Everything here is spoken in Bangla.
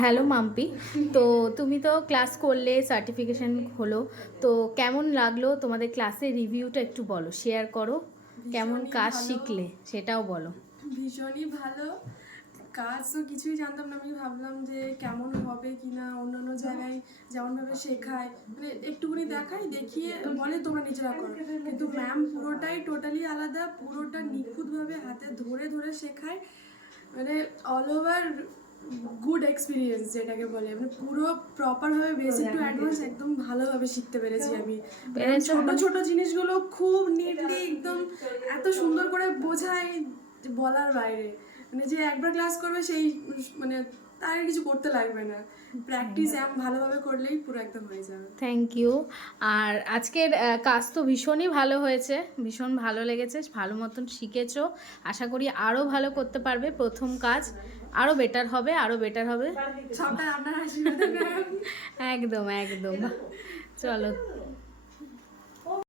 হ্যালো মাম্পি। তো তুমি তো ক্লাস করলে, সার্টিফিকেশন হলো, তো কেমন লাগলো তোমাদের ক্লাসের রিভিউটা একটু বলো, শেয়ার করো। কেমন ভীষণই কাজ ভালো। শিখলে সেটাও বলো। ভীষণই ভালো। কাজ তো কিছুই জানতাম না, আমি ভাবলাম যে কেমন হবে কি না। অন্যান্য জায়গায় যেমনভাবে শেখায়, মানে একটুখানি দেখায়, দেখিয়ে বলে তোমরা নিজেরা করো, কিন্তু ম্যাম পুরোটাই টোটালি আলাদা, পুরোটা নিখুঁতভাবে হাতে ধরে ধরে শেখায়। মানে অল ওভার গুড এক্সপিরিয়েন্স যেটাকে বলে, মানে পুরো প্রপারভাবে বেসিক টু অ্যাডভান্স একদম ভালোভাবে শিখতে পেরেছি আমি। ম্যাম পেরেছো? ছোট ছোট জিনিসগুলো খুব নিটলি একদম এত সুন্দর করে বোঝায় যে বলার বাইরে। মানে যে একবার ক্লাস করবে সেই মানে তার কিছু করতে লাগবে না, প্র্যাকটিস ভালোভাবে করলেই পুরো একদম হয়ে যাবে। Thank you. আর আজকের কাজ তো ভীষণই ভালো হয়েছে, ভীষণ ভালো লেগেছে, ভালো মতন শিখেছো। আশা করি আরও ভালো করতে পারবে। প্রথম কাজ আরও বেটার হবে, আরও বেটার হবে। সবটা আপনার আশীর্বাদে ম্যাম। একদম একদম। চলো।